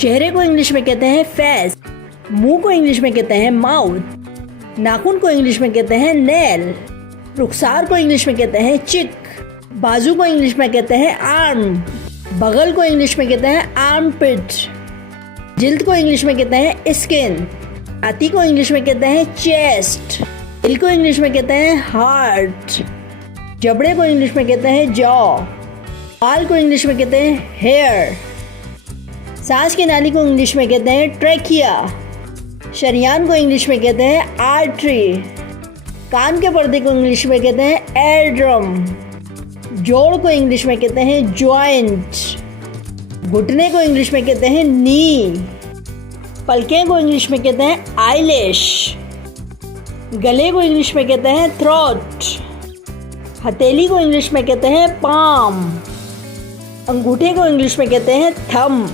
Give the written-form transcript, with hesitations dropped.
चेहरे को इंग्लिश में कहते हैं फेस, मुंह को इंग्लिश में कहते हैं माउथ, नाखून को इंग्लिश में कहते हैं नेल, रुखसार को इंग्लिश में कहते हैं चिक, बाजू को इंग्लिश में कहते हैं आर्म, बगल को इंग्लिश में कहते हैं आर्मपिट, जिल्द को इंग्लिश में कहते हैं स्किन, छाती को इंग्लिश में कहते हैं चेस्ट, दिल को इंग्लिश में कहते हैं हार्ट, जबड़े को इंग्लिश में कहते हैं जॉ, बाल को इंग्लिश में कहते हैं हेयर, सांस की नाली को इंग्लिश में कहते हैं ट्रैकिया, शरियान को इंग्लिश में कहते हैं आर्टरी, कान के पर्दे को इंग्लिश में कहते हैं एयर ड्रम, जोड़ को इंग्लिश में कहते हैं जॉइंट, घुटने को इंग्लिश में कहते हैं नी, पलकें को इंग्लिश में कहते हैं आईलैश, गले को इंग्लिश में कहते हैं थ्रोट, हथेली को इंग्लिश में कहते हैं पाम, अंगूठे को इंग्लिश में कहते हैं थंब,